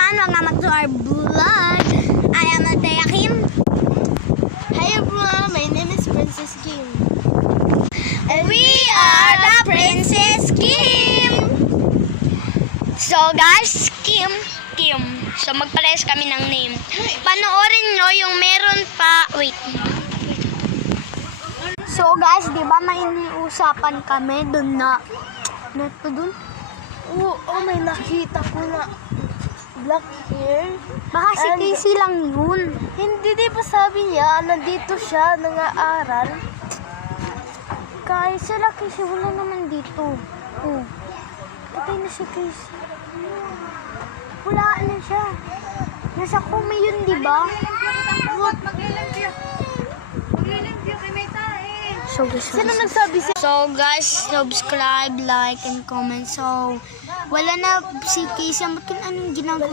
everyone! Welcome to our vlog. I am Althea Kim. Hi everyone, my name is Princess Kim. And we are the Princess Kim. So guys, Kim. So magparehas kami ng name. Panoorin nyo yung meron pa. Wait. So guys, di ba may iniusapan kami dun na dun? Oh, may nakita ko na black hair. Baka si And- Casey lang yun. Hindi, di ba sabi niya, nandito siya, nang-aaral? Guys, sila Casey wala naman dito. Oh. Patay na si Casey. Wala na siya. Nasa Kume yun, di ba? So guys, Sino nagsabi siya? So guys, subscribe, like, and comment. So, wala na si Casey. Anong ginagawa?